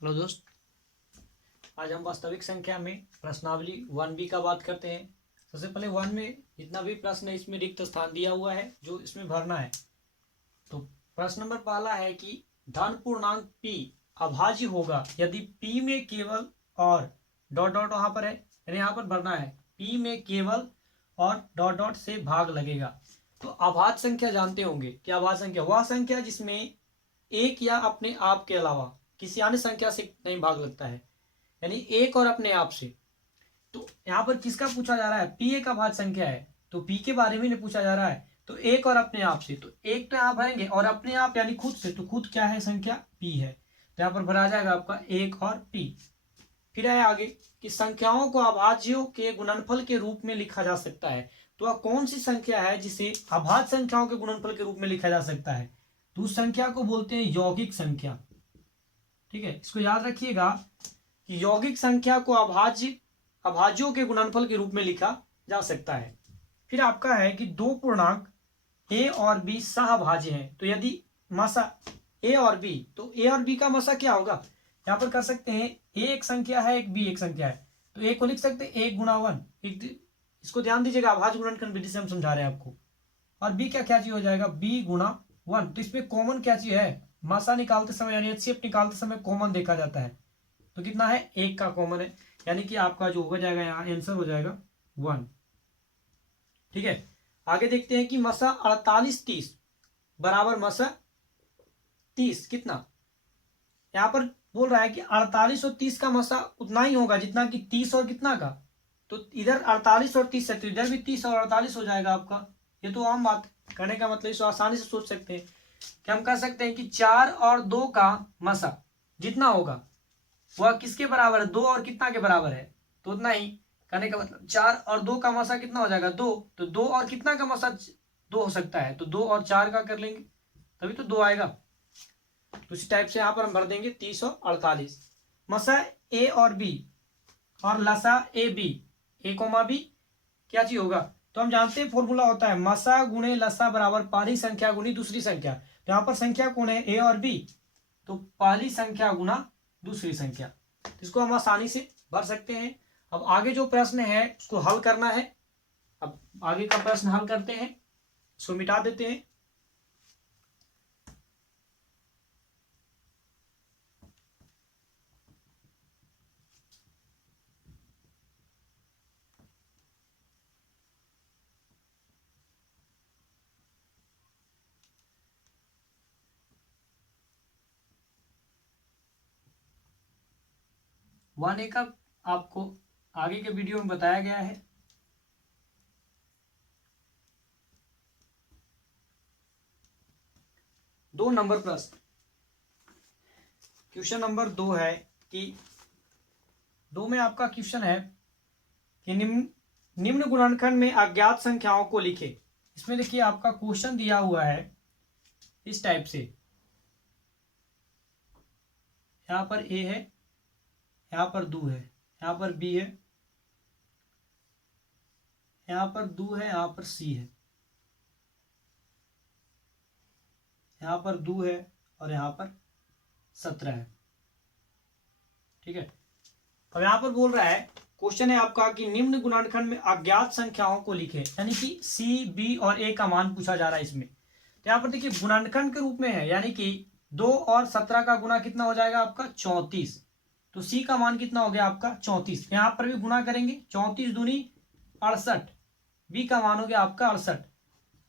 Hello दोस्त, आज हम वास्तविक संख्या में प्रश्नावली 1B का बात करते हैं। सबसे पहले 1 में जितना भी प्रश्न है इसमें रिक्त स्थान दिया हुआ है जो इसमें भरना है। तो प्रश्न नंबर पहला है कि धन पूर्णांक p अभाज्य होगा यदि p में केवल और डॉट डॉट वहां पर है, यानी यहाँ पर भरना है p में केवल और डॉट डॉट से भाग लगेगा। तो अभाज्य संख्या जानते होंगे कि अभाज्य संख्या वह संख्या जिसमें एक या अपने आप के अलावा किसी अन्य संख्या से नहीं भाग लगता है, यानी एक और अपने आप से। तो यहाँ पर किसका पूछा जा रहा है? पी एक अभाज्य संख्या है, तो पी के बारे में नहीं पूछा जा रहा है। तो एक और अपने आप से, तो एक तो यहाँ भरेंगे और अपने आप यानी खुद से, तो खुद क्या है? संख्या पी है। तो यहाँ पर भरा जाएगा आपका एक और पी। फिर है आगे कि संख्याओं को अभाज्यों के गुणनफल के रूप में लिखा जा सकता है। तो वह कौन सी संख्या है जिसे अभाज्य संख्याओं के गुणनफल के रूप में लिखा जा सकता है? तो उस संख्या को बोलते हैं यौगिक संख्या। ठीक है, इसको याद रखिएगा कि यौगिक संख्या को अभाज्यों के गुणनफल के रूप में लिखा जा सकता है। फिर आपका है कि दो पूर्णांक a और b सहभाज्य हैं। तो यदि मसा a और b, तो a और b का मसा क्या होगा? यहाँ पर कर सकते हैं a एक संख्या है, एक b एक संख्या है, तो a को लिख सकते हैं 1 गुणा 1। इसको ध्यान दीजिएगा, अभाज्य गुणनखंड विधि से हम समझा रहे हैं आपको। और b क्या चीज हो जाएगा? b गुणा 1। तो इसमें कॉमन क्या चीज है? मसा निकालते समय यानी HCF निकालते समय कॉमन देखा जाता है। तो कितना है? 1 का कॉमन है, यानी कि आपका जो हो जाएगा यहाँ आंसर हो जाएगा 1। ठीक है, आगे देखते हैं कि मसा 48 30 बराबर मसा 30 कितना? यहाँ पर बोल रहा है कि 48 और 30 का मसा उतना ही होगा जितना कि 30 और कितना का। तो इधर 48 और 30 है, तो इधर भी 30 और 48 हो जाएगा आपका। ये तो आम बात करने का मतलब, इसको आसानी से सोच सकते हैं कि हम कह सकते हैं कि 4 और 2 का मसा जितना होगा वह किसके बराबर है? 2 और कितना के बराबर है? तो उतना ही। कहने का मतलब 4 और 2 का मसा कितना हो जाएगा? 2। तो 2 और कितना का मसा 2 हो सकता है? तो 2 और 4 का कर लेंगे तभी तो 2 आएगा। तो इसी टाइप से यहाँ पर हम भर देंगे 30 और 48। मसा ए और बी और लसा A B, A comma B क्या चीज होगा? तो हम जानते हैं फॉर्मूला होता है मसा गुणे लसा बराबर पहली संख्या गुनी दूसरी संख्या। तो यहाँ पर संख्या कौन है? ए और बी, तो पहली संख्या गुना दूसरी संख्या। इसको हम आसानी से भर सकते हैं। अब आगे जो प्रश्न है उसको हल करना है। अब आगे का प्रश्न हल करते हैं, इसको मिटा देते हैं। वन ए का आपको आगे के वीडियो में बताया गया है। दो नंबर प्रश्न, क्वेश्चन नंबर 2 है कि 2 में आपका क्वेश्चन है कि निम्न गुणनखंड में अज्ञात संख्याओं को लिखे। इसमें देखिए आपका क्वेश्चन दिया हुआ है इस टाइप से, यहाँ पर ए है, यहाँ पर 2 है, यहाँ पर बी है, यहाँ पर 2 है, यहाँ पर सी है, यहाँ पर 2 है और यहाँ पर 17 है। ठीक है, अब यहाँ पर बोल रहा है, क्वेश्चन है आपका कि निम्न गुणनखंड में अज्ञात संख्याओं को लिखे, यानी कि सी बी और ए का मान पूछा जा रहा है इसमें। तो यहाँ पर देखिए गुणनखंड के रूप में है, यानी कि 2 और 17 का गुना कितना हो जाएगा आपका? 34। तो सी का मान कितना हो गया आपका? 34। यहाँ पर भी गुना करेंगे, 34 दूनी 68, बी का मान हो गया आपका 68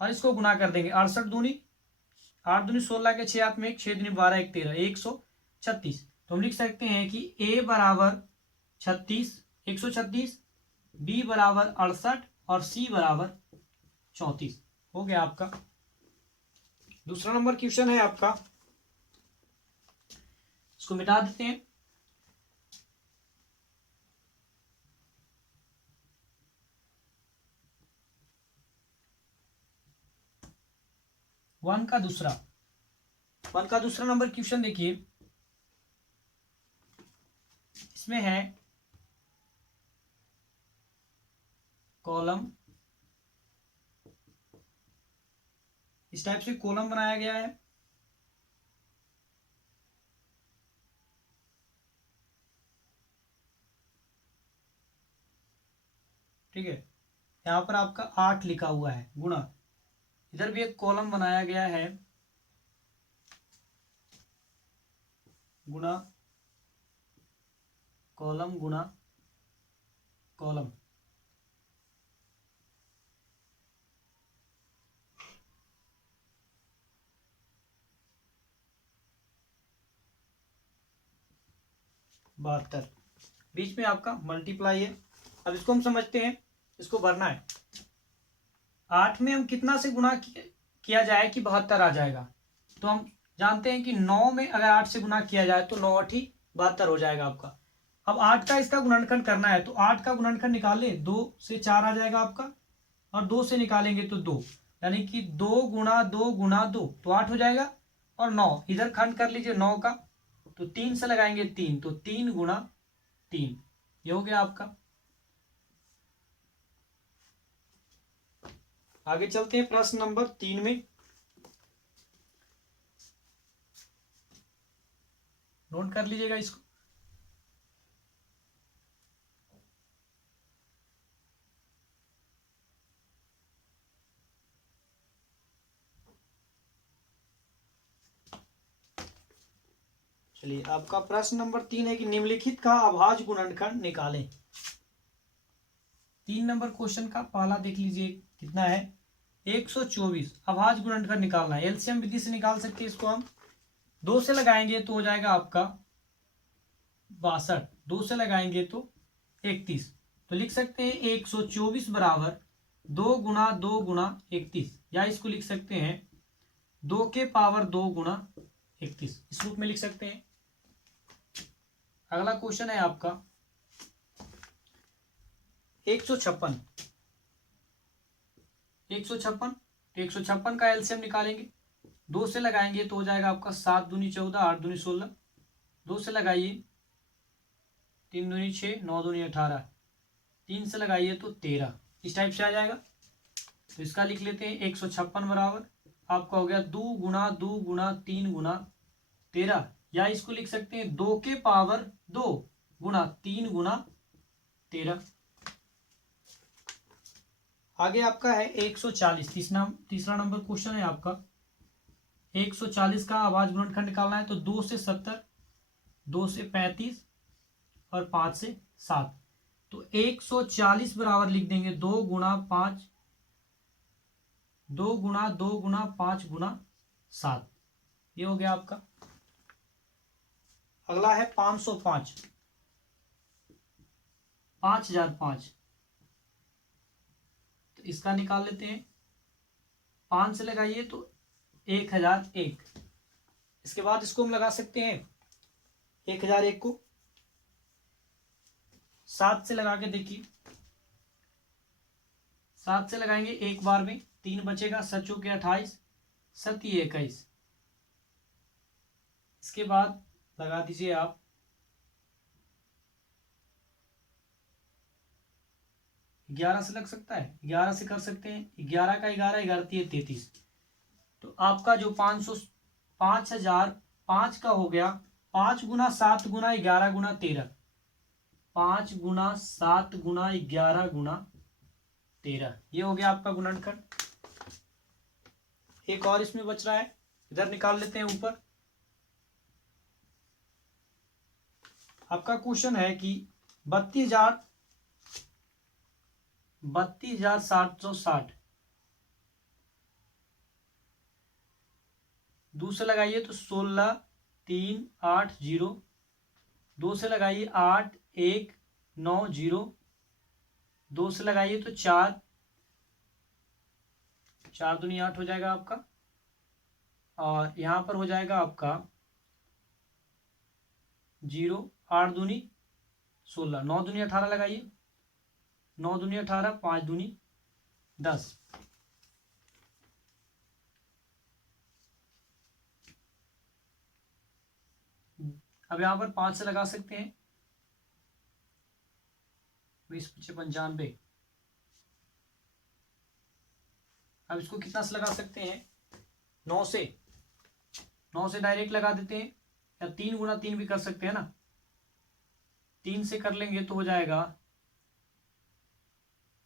और इसको गुना कर देंगे, 68 दूनी 8 दूनी 16 के 6 हाथ में 1, 6 दूनी 12 1 13, 136। तो हम लिख सकते हैं कि ए बराबर 36 136, बी बराबर 68 और सी बराबर 34 हो गया आपका। दूसरा नंबर क्वेश्चन है आपका, इसको मिटा देते हैं। वन का दूसरा नंबर क्वेश्चन देखिए, इसमें है कॉलम, इस टाइप से कॉलम बनाया गया है। ठीक है, यहाँ पर आपका 8 लिखा हुआ है गुणा, इधर भी एक कॉलम बनाया गया है गुणा कॉलम गुणा कॉलम। बहत्तर, बीच में आपका मल्टीप्लाई है। अब इसको हम समझते हैं, इसको भरना है। 8 में हम कितना से गुणा किया जाए कि 72 आ जाएगा, तो हम जानते हैं कि 9 में अगर 8 से गुणा किया जाए तो 9 8 72 हो जाएगा आपका। अब 8 का इसका गुणनखंड करना है, तो 8 का गुणनखंड निकाले, 2 से 4 आ जाएगा आपका, और 2 से निकालेंगे तो 2, यानी कि 2 गुणा 2 गुणा 2 तो 8 हो जाएगा। और 9 इधर खंड कर लीजिए 9 का, तो 3 से लगाएंगे 3, तो 3 गुणा 3, ये हो गया आपका। आगे चलते हैं प्रश्न नंबर 3 में। नोट कर लीजिएगा इसको। चलिए, आपका प्रश्न नंबर 3 है कि निम्नलिखित का अभाज्य गुणनखंड निकालें। 3 नंबर क्वेश्चन का पहला देख लीजिए कितना है, 124। अभाज्य गुणनखंड निकालना है, एलसीएम विधि से निकाल सकते हैं इसको हम। 2 से लगाएंगे तो हो जाएगा आपका 62, 2 से लगाएंगे तो 31, तो लिख सकते हैं 124 बराबर 2 गुणा 2 गुणा 31, या इसको लिख सकते हैं 2 के पावर 2 गुणा 31, इस रूप में लिख सकते हैं। अगला क्वेश्चन है आपका 156। 156, 156 का एलसीएम निकालेंगे, 2 से लगाएंगे तो हो जाएगा आपका 7 दूनी 14, 8 दूनी 16, 2 से लगाइए 3 दूनी 6, 9 दूनी 18, 3 से लगाइए तो 13, इस टाइप से आ जाएगा। तो इसका लिख लेते हैं 156 बराबर आपका हो गया 2 गुणा 2 गुणा 3 गुणा 13, या इसको लिख सकते हैं 2 के पावर 2 गुणा 3 गुणा 13। आगे आपका है 140, तीसरा नंबर क्वेश्चन है आपका। 140 का अभाज्य गुणनखंड निकालना है, तो 2 से 70, 2 से 35 और 5 से 7, तो 140 बराबर लिख देंगे 2 गुणा 5, 2 गुणा 2 गुणा 5 गुणा 7, ये हो गया आपका। अगला है 505, 5005, तो इसका निकाल लेते हैं। 5 से लगाइए तो 1001, इसके बाद इसको हम लगा सकते हैं 1001 को 7 से लगा के देखिए, 7 से लगाएंगे एक बार में, 3 बचेगा, 7 चौके 28, 7 21, इसके बाद लगा दीजिए आप 11 से लग सकता है, 11 से कर सकते हैं, 11 का 11, 11 33, तो आपका जो 5005 का हो गया 5 गुना 7 गुना 11 गुना 13, 5 गुना 7 गुना 11 गुना 13, ये हो गया आपका गुणनखंड। एक और इसमें बच रहा है, इधर निकाल लेते हैं ऊपर। आपका क्वेश्चन है कि 32,760, 2 से लगाइए तो 16 3 8 0, 2 से लगाइए 8 1 9 0, 2 से लगाइए तो 4 4 दूनी 8 हो जाएगा आपका, और यहाँ पर हो जाएगा आपका 0 8 दूनी 16, 9 दूनी 18 लगाइए, 9 दूनी 18, 5 दूनी 10, अब यहाँ पर 5 से लगा सकते हैं 20 25 95। अब इसको कितना से लगा सकते हैं, 9 से, 9 से डायरेक्ट लगा देते हैं, या 3 गुना 3 भी कर सकते हैं ना, 3 से कर लेंगे तो हो जाएगा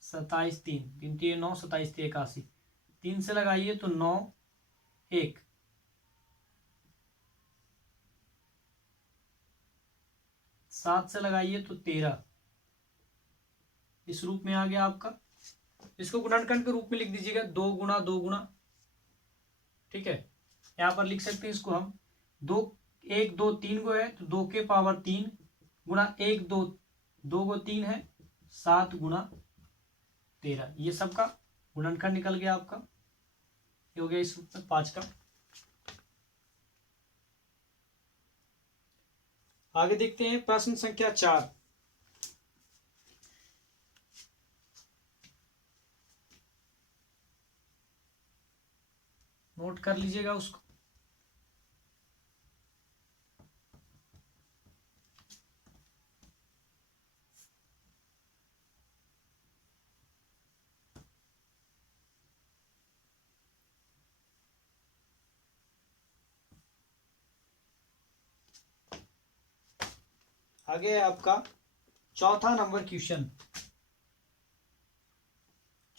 27 3 3 3 9 27 3 81। 3 से लगाइए तो 9 1, 7 से लगाइए तो 13। इस रूप में आ गया आपका। इसको गुणनखंड के रूप में लिख दीजिएगा 2 गुना 2 गुना। ठीक है, यहाँ पर लिख सकते हैं इसको हम 2 1 2 3 गो है तो 2 के पावर 3 गुना 1 2 2 गो 3 है 7 गुना 13। ये सबका गुणनखंड निकल गया आपका। ये हो गया इस रूप में 5 का। आगे देखते हैं प्रश्न संख्या 4। नोट कर लीजिएगा उसको। आगे है आपका चौथा नंबर क्वेश्चन।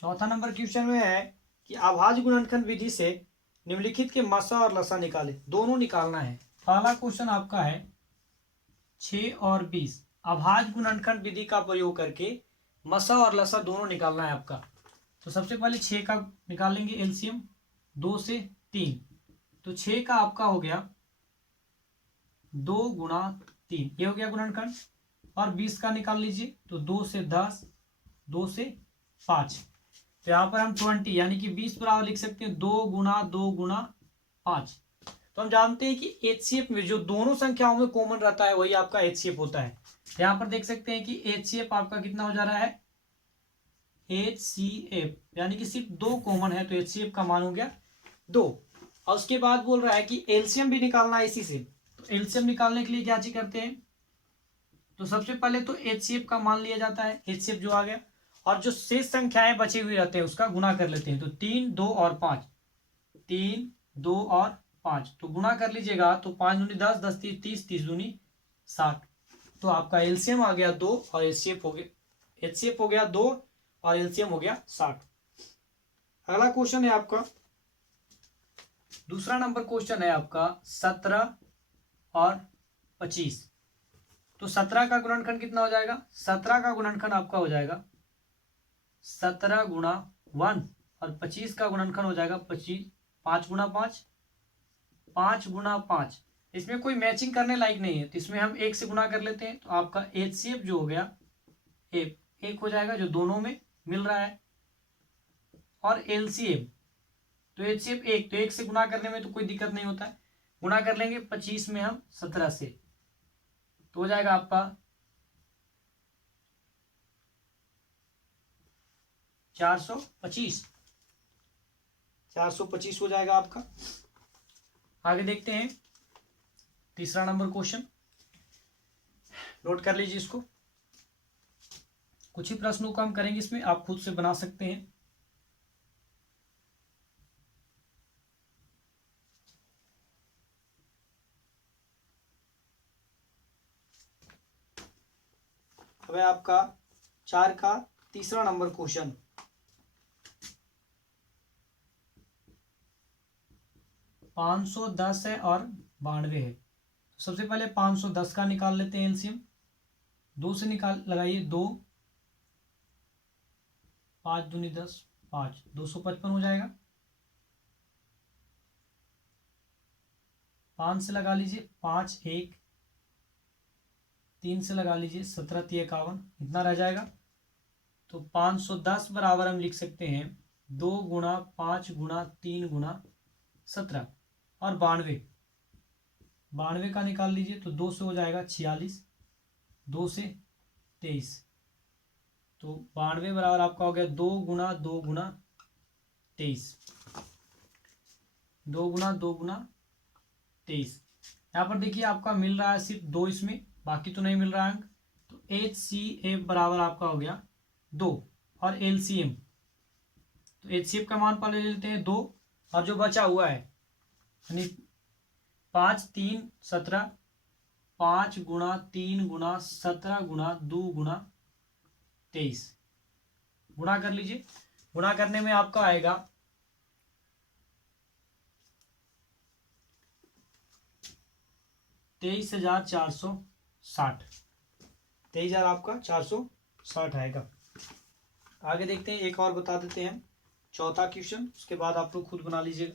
चौथा नंबर क्वेश्चन में है कि अभाज्य गुणनखंड विधि से निम्नलिखित के मसा और लसा निकाले। दोनों निकालना है। पहला क्वेश्चन आपका है 6 और 20 अभाज्य गुणनखंड विधि का प्रयोग करके मसा और लसा दोनों निकालना है आपका। तो सबसे पहले 6 का निकाल लेंगे एलसीएम 2 से 3। तो 6 का आपका हो गया 2 गुना 3, ये हो गया गुणनखंड। और 20 का निकाल लीजिए तो 2 से 10, 2 से 5। तो यहाँ पर हम 20 यानी कि 20 बराबर लिख सकते हैं 2 गुना 2 गुना 5। तो हम जानते हैं कि एचसीएफ में जो दोनों संख्याओं में कॉमन रहता है वही आपका एचसीएफ होता है। यहाँ पर देख सकते हैं कि एचसीएफ आपका कितना हो जा रहा है एचसीएफ, यानी कि सिर्फ 2 कॉमन है तो एचसीएफ का मान हो गया 2। और उसके बाद बोल रहा है कि एलसीएम भी निकालना है इसी से। तो एलसीएम निकालने के लिए क्या चीज करते हैं, तो सबसे पहले तो एचसीएफ का मान लिया जाता है, एचसीएफ जो आ गया, और जो शेष संख्याएं बची हुई रहते हैं उसका गुना कर लेते हैं। तो 3 2 और 5, 3 2 और 5, तो गुना कर लीजिएगा तो 5 दूनी 10, 10 30, 30 दूनी 60। तो आपका एलसीएम आ गया 2 और एचसीएफ हो गया 2 और एलसीएम हो गया 60। अगला क्वेश्चन है आपका दूसरा नंबर क्वेश्चन है आपका 17 और 25। तो 17 का गुणनखंड कितना हो जाएगा, 17 का गुणनखंड आपका हो जाएगा 17 गुणा 1 और 25 का गुणनखंड हो जाएगा 25 5 गुना 5, 5 गुना 5। इसमें कोई मैचिंग करने लायक नहीं है तो इसमें हम 1 से गुना कर लेते हैं। तो आपका एचसीएफ जो हो गया एक हो जाएगा जो दोनों में मिल रहा है। और एलसीएम तो एचसीएफ 1, तो 1 से गुना करने में तो कोई दिक्कत नहीं होता है। गुना कर लेंगे 25 में हम 17 से, तो हो जाएगा आपका 425 हो जाएगा आपका। आगे देखते हैं तीसरा नंबर क्वेश्चन। नोट कर लीजिए इसको। कुछ ही प्रश्नों को हम करेंगे इसमें, आप खुद से बना सकते हैं। अब है आपका 4 का तीसरा नंबर क्वेश्चन। पाँच सौ 10 है और 92 है। तो सबसे पहले 510 का निकाल लेते हैं एलसीएम। 2 से निकाल लगाइए 2, 5 दूनी 10, 5 255 हो जाएगा। 5 से लगा लीजिए 5 1, 3 से लगा लीजिए 17 3 51, इतना रह जाएगा। तो 510 बराबर हम लिख सकते हैं 2 गुना 5 गुना 3 गुना 17 और 92 का निकाल लीजिए तो 2 से हो जाएगा 46, 2 से 23। तो 92 बराबर आपका हो गया 2 गुना 2 गुना 23, 2 गुना 2 गुना 23। यहाँ पर देखिए आपका मिल रहा है सिर्फ 2 इसमें, बाकी तो नहीं मिल रहा है अंक। तो एचसीएफ बराबर आपका हो गया 2 और एलसीएम, तो एचसीएफ का मान पहले ले लेते हैं 2 और जो बचा हुआ है यानी 5 3 17, 5 गुना 3 गुना 17 गुना 2 गुना 23, गुणा कर लीजिए। गुणा करने में आपका आएगा 23,460। 23,000 आपका 460 आएगा। आगे देखते हैं, एक और बता देते हैं चौथा क्वेश्चन, उसके बाद आप लोग खुद बना लीजिएगा।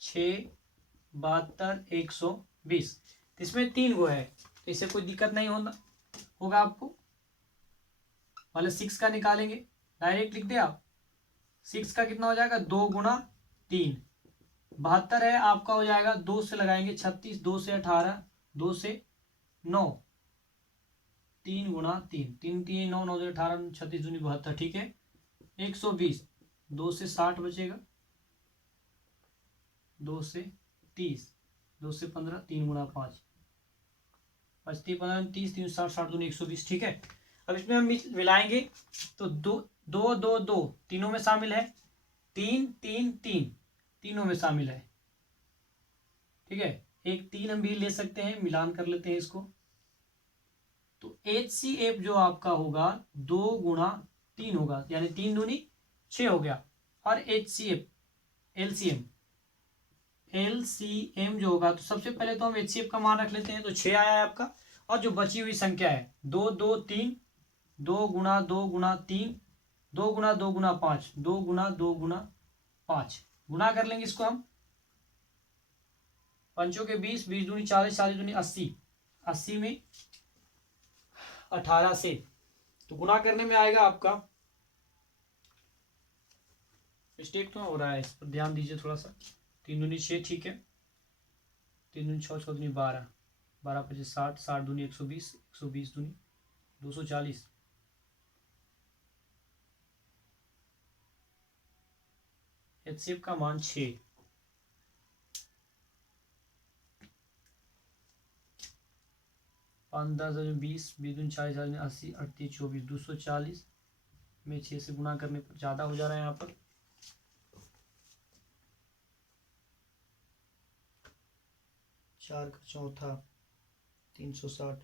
672,120, इसमें 3 गो है तो इससे कोई दिक्कत नहीं होगा आपको। पहले 6 का निकालेंगे, डायरेक्ट लिख दे आप। 6 का कितना हो जाएगा, 2 गुणा 3, 72 है आपका, हो जाएगा 2 से लगाएंगे 36, 2 से 18, 2 से 9, 3 गुणा 3, 3 3 9, 9 से 18, 36 दूनी 72, ठीक है। 120, 2 से 60 बचेगा, 2 से 30, 2 से 15, 3 गुणा 5, 25 15 30, 3 60, 60 दूनी 120, ठीक है। अब इसमें हम मिलाएंगे तो 2 2 2 2 तीनों में शामिल है, 3 3 3 तीनों में शामिल है, ठीक है। एक 3 हम भी ले सकते हैं, मिलान कर लेते हैं इसको। तो HCF जो आपका होगा 2 गुणा 3 होगा, यानी 3 दूनी 6 हो गया। और HCF LCM जो होगा, तो सबसे पहले तो हम HCF का मान रख लेते हैं, तो 6 आया है आपका। और जो बची हुई संख्या है 2 2 3, 2 गुणा 2 गुणा 3, 2 गुणा 2 गुणा 5, 2 गुणा 2 गुणा 5, गुणा कर लेंगे इसको हम। पंचों के 20, 20 दूनी 40, 40 दूनी 80, 80 में 18 से, तो गुणा करने में आएगा आपका, मिस्टेक तो हो रहा है, इस पर ध्यान दीजिए थोड़ा सा। 3 दूनी 6, ठीक है। 3 दूनी 6, 6 दूनी 12, 12 25 60, 60 दूनी 120, 120 दूनी 240, HCF का मान 6। 5 10 20, 20 दूनी 40, 40 80, 38 24, 240 में 6 से गुणा करने पर ज़्यादा हो जा रहा है यहाँ पर। 4 का चौथा 360,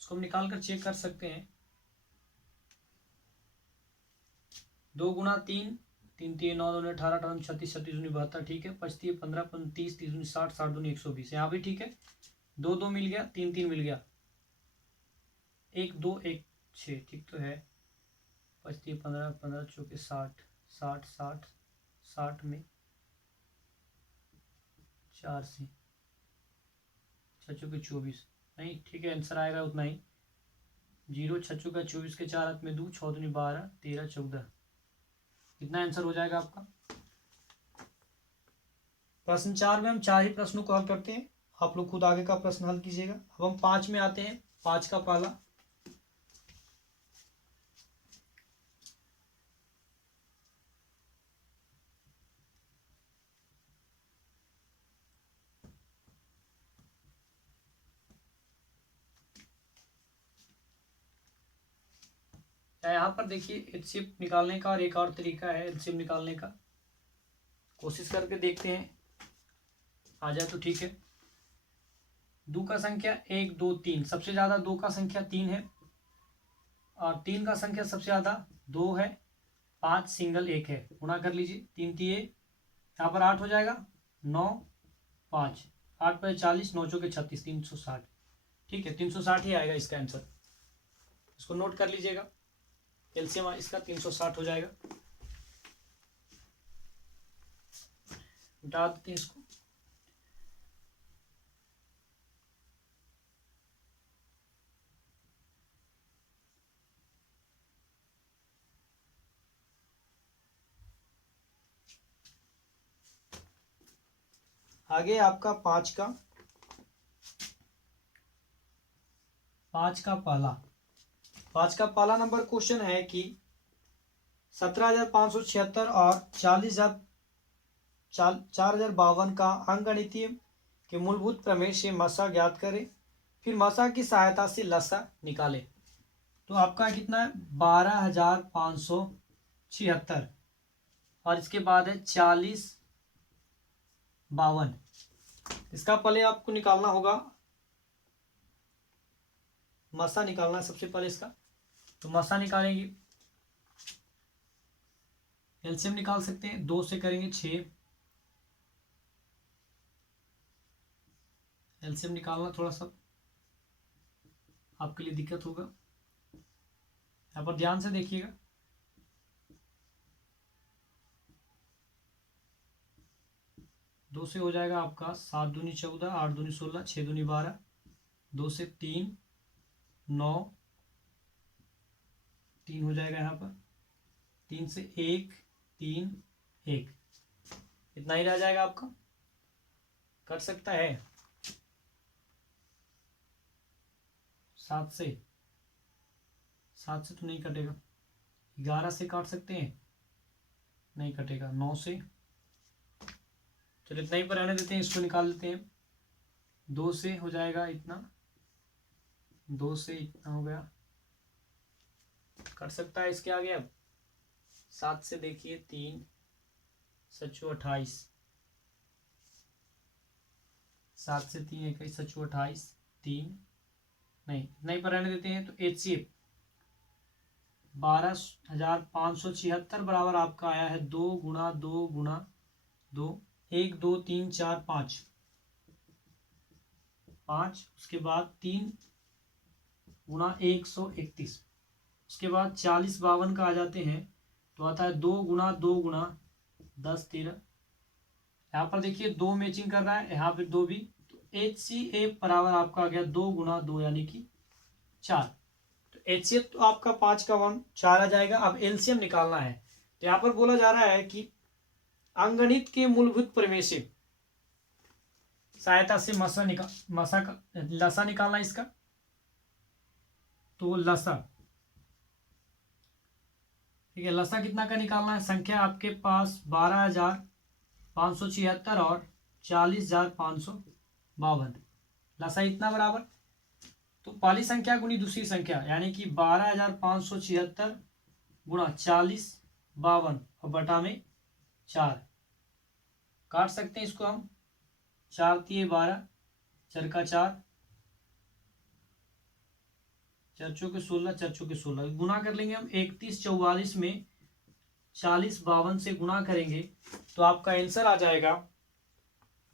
इसको हम निकाल कर चेक कर सकते हैं। 2 गुणा 3, 3 3 9 2 18, 18 36, 36 दूनी 72, ठीक है। 25 15 30, 30 दूनी 60, 60 दूनी 120, यहाँ भी ठीक है। 2 2 मिल गया, 3 3 मिल गया, 1 2 1 6, ठीक तो है। 25 15 15 चौके 60, 60 60, 60 में 4 से 6 चौके 24, नहीं ठीक है, आंसर आएगा उतना ही। 0 6 चौका 24 के 4 हाथ में 2, 6 दूनी 12, 13 14, कितना आंसर हो जाएगा आपका। प्रश्न 4 में हम 4 ही प्रश्नों को हल करते हैं, आप लोग खुद आगे का प्रश्न हल कीजिएगा। अब हम 5 में आते हैं। 5 का पहला, यहाँ पर देखिए एलसीएम निकालने का और एक और तरीका है एलसीएम निकालने का, कोशिश करके देखते हैं, आ जाए तो ठीक है। 2 का संख्या 1 2 3, सबसे ज्यादा 2 का संख्या 3 है, और 3 का संख्या सबसे ज्यादा 2 है, 5 सिंगल 1 है। गुणा कर लीजिए, 3 3 यहाँ पर 8 हो जाएगा, 9 5, 8 पर 40, 9 चौके 36, 360, ठीक है। 360 ही आएगा इसका आंसर, इसको नोट कर लीजिएगा। एलसीएम इसका 360 हो जाएगा। मिटा देते हैं इसको। आगे आपका 5 का पहला नंबर क्वेश्चन है कि 17,576 और 4,052 का अंकगणितीय के मूलभूत प्रमेय से मसा ज्ञात करें, फिर मसा की सहायता से लसा निकाले। तो आपका कितना है, 12,576, और इसके बाद है 40,52, इसका पहले आपको निकालना होगा, मसा निकालना है सबसे पहले इसका। तो मसा निकालेंगे, एलसीएम निकाल सकते हैं, 2 से करेंगे 6। एलसीएम निकालना थोड़ा सा आपके लिए दिक्कत होगा, यहाँ पर ध्यान से देखिएगा। दो से हो जाएगा आपका 7 दूनी 14, 8 दूनी 16, 6 दूनी 12, 2 से 3 9, 3 हो जाएगा यहाँ पर, 3 से 1 3 1, इतना ही रह जाएगा आपका। कर सकता है 7 से, 7 से तो नहीं कटेगा। 11 से काट सकते हैं, नहीं कटेगा। 9 से, चलो इतना ही पर रहने देते हैं, इसको निकाल लेते हैं। 2 से हो जाएगा इतना, 2 से इतना हो गया, कर सकता है इसके आगे। अब 7 से देखिए 3 सचो 28, 7 से 3 21 सचो 28, 3 नहीं, इतना ही पर रहने देते हैं। तो HCF 12,576 बराबर आपका आया है 2 गुणा 2 गुणा 2, 1 2 3 4 5, उसके बाद 3 गुणा 131, उसके बाद 40 52 का आ जाते हैं, तो आता है 2 गुणा 2 गुणा 10 13। यहाँ पर देखिए 2 मैचिंग कर रहा है, यहाँ पे 2 भी। तो HCF बराबर आपका आ गया 2 गुणा 2 यानी कि 4। तो HCF तो आपका 5 का 1 4 आ जाएगा। अब एलसीएम निकालना है। तो यहाँ पर बोला जा रहा है कि अंगणित के मूलभूत प्रमेय से सहायता से लसा निकालना इसका। तो लसा, ठीक है, लसा कितना का निकालना है? संख्या आपके पास 12,576 और 40,552, लसा इतना बराबर। तो पहली संख्या गुनी दूसरी संख्या यानी कि 12,576 गुणा 40 52 और बटा में 4, काट सकते हैं इसको हम। 4 तिये 12, 4 का 4, 4 चौके 16, 4 चौके 16, गुना कर लेंगे हम। 31 44 में 40 52 से गुना करेंगे तो आपका आंसर आ जाएगा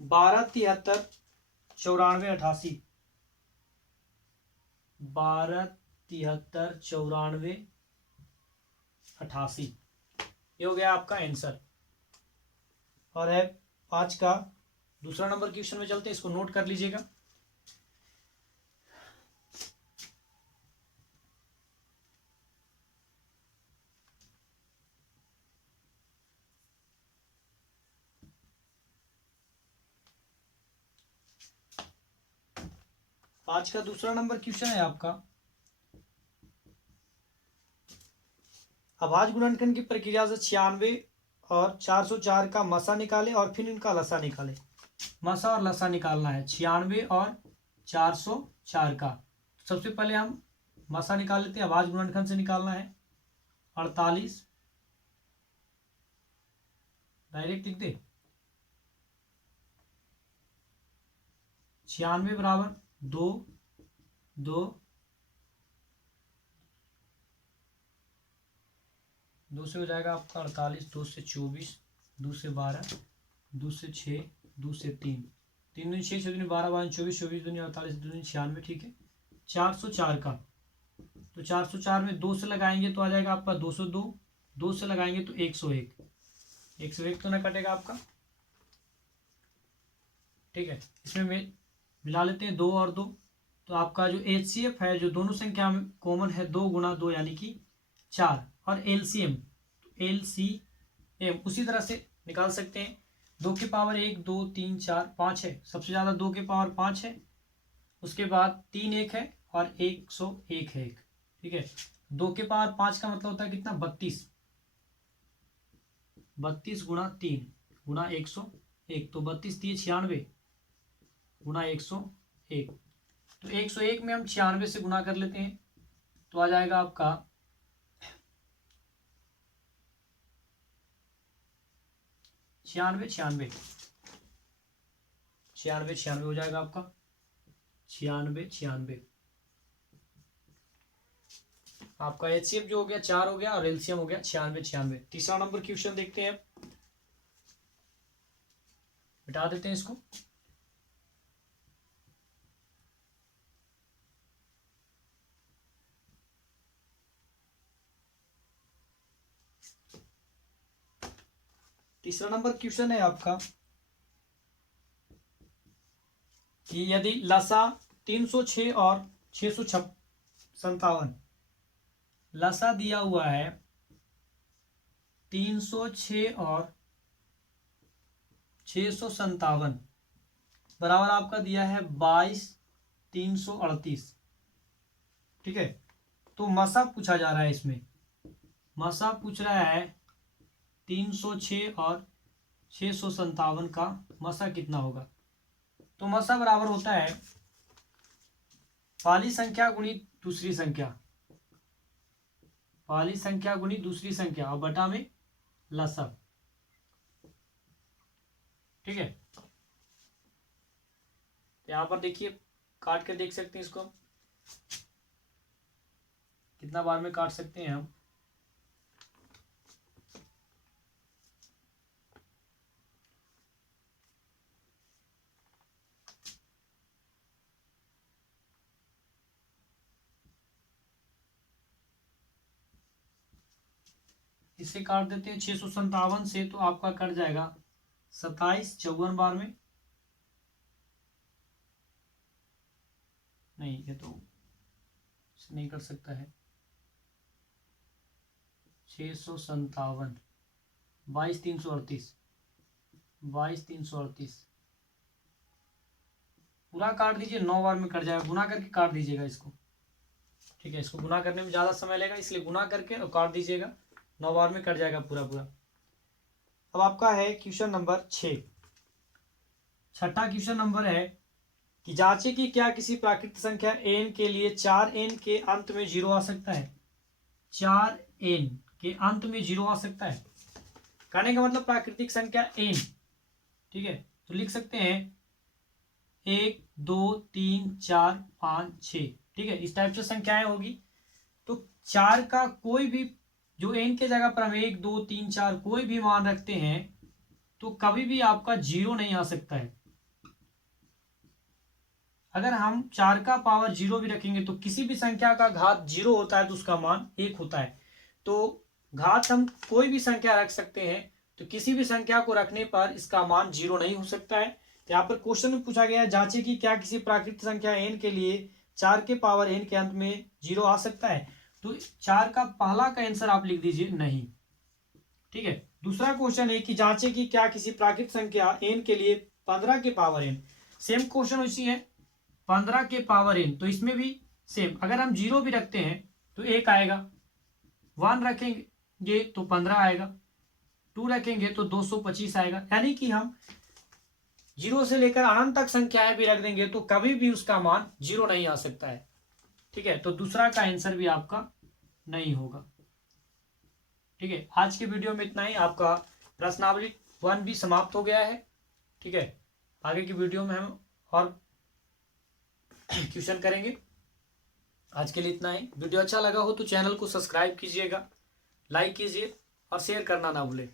12 73 94 88, 12 73 94 88, ये हो गया आपका आंसर। और है आज का दूसरा नंबर क्वेश्चन में चलते हैं, इसको नोट कर लीजिएगा। आज का दूसरा नंबर क्वेश्चन है आपका, अभाज्य गुणनखंड की प्रक्रिया से 96 और 404 का मसा निकाले और फिर इनका लसा निकाले। मसा और लसा निकालना है 96 और 404 का। सबसे पहले हम मसा निकाल लेते हैं, अभाज्य गुणनखंड से निकालना है। 48 डायरेक्ट लिख दे, 96 बराबर 2 2 2 से हो जाएगा आपका 48, 2 से 24, 2 से 12, 2 से 6, 2 से 3, 3 दूनी 6, 6 दूनी 12, 12 24, 24 दूनी 48, दूनी 96, ठीक है। 404 का, तो 404 में 2 से लगाएंगे तो आ जाएगा आपका 202, 2 से लगाएंगे तो 101, 101 तो ना कटेगा आपका, ठीक है। इसमें मिला लेते हैं 2 और 2, तो आपका जो HCF है, जो दोनों संख्या में कॉमन है, 2 गुणा 2 यानी कि 4। और LCM, LCM उसी तरह से निकाल सकते हैं। 2 के पावर 1 2 3 4 5 है, सबसे ज़्यादा 2 के पावर 5 है, उसके बाद 3 1 है और 101 है एक, ठीक है। 2 के पावर 5 का मतलब होता है कितना? 32, 32 गुणा 3 गुणा 101, तो 32 3 96 गुणा 101, तो 101 में हम 96 से गुना कर लेते हैं तो आ जाएगा आपका 96 96 96 96 हो जाएगा आपका 96 96। आपका HCF जो हो गया 4 हो गया और एलसीएम हो गया 96 96। तीसरा नंबर क्वेश्चन देखते हैं, मिटा देते हैं इसको। तीसरा नंबर क्वेश्चन है आपका कि यदि लसा 306 और 657, लसा दिया हुआ है 306 और 657, बराबर आपका दिया है 22 338, ठीक है। तो मसा पूछा जा रहा है, इसमें मसा पूछ रहा है 306 और 657 का मसा कितना होगा। तो मसा बराबर होता है पहली संख्या गुणित दूसरी संख्या, पहली संख्या गुणित दूसरी संख्या और बटा में लसा, ठीक है। यहां पर देखिए काट कर देख सकते हैं इसको, कितना बार में काट सकते हैं हम। इसे काट देते हैं 657 से, तो आपका कट जाएगा 27 54 बार में। नहीं, ये तो इसे नहीं कर सकता है। 657 22 338, 22 338 पूरा काट दीजिए, 9 बार में कट जाएगा। गुना करके काट दीजिएगा इसको, ठीक है। इसको गुना करने में ज़्यादा समय लगेगा, इसलिए गुना करके और काट दीजिएगा, 9 बार में कट जाएगा पूरा पूरा। अब आपका है क्वेश्चन नंबर 6। छठा क्वेश्चन नंबर है कि जांचे कि क्या किसी प्राकृतिक संख्या n के लिए 4n के अंत में 0 आ सकता है। 4n के अंत में 0 आ सकता है, कहने का मतलब प्राकृतिक संख्या n, ठीक है। तो लिख सकते हैं 1 2 3 4 5 6, ठीक है। इस टाइप से संख्याएं होगी। तो 4 का कोई भी जो n के जगह पर हम 1 2 3 4 कोई भी मान रखते हैं तो कभी भी आपका 0 नहीं आ सकता है। अगर हम 4 का पावर 0 भी रखेंगे तो किसी भी संख्या का घात 0 होता है तो उसका मान 1 होता है। तो घात हम कोई भी संख्या रख सकते हैं, तो किसी भी संख्या को रखने पर इसका मान 0 नहीं हो सकता है। तो यहाँ पर क्वेश्चन में पूछा गया है जांचे कि क्या किसी प्राकृतिक संख्या n के लिए 4 के पावर n के अंत में 0 आ सकता है। तो 4 का पहला का आंसर आप लिख दीजिए नहीं, ठीक है। दूसरा क्वेश्चन है कि जांचे कि क्या किसी प्राकृतिक संख्या n के लिए 15 के पावर n, सेम क्वेश्चन उसी है 15 के पावर n, तो इसमें भी सेम, अगर हम 0 भी रखते हैं तो 1 आएगा, 1 रखेंगे तो 15 आएगा, 2 रखेंगे तो 225 आएगा। यानी कि हम 0 से लेकर अनंत तक संख्याएं भी रख देंगे तो कभी भी उसका मान 0 नहीं आ सकता है, ठीक है। तो दूसरा का आंसर भी आपका नहीं होगा, ठीक है। आज के वीडियो में इतना ही, आपका प्रश्नावली 1 भी समाप्त हो गया है, ठीक है। आगे की वीडियो में हम और क्वेश्चन करेंगे। आज के लिए इतना ही। वीडियो अच्छा लगा हो तो चैनल को सब्सक्राइब कीजिएगा, लाइक कीजिए और शेयर करना ना भूलें।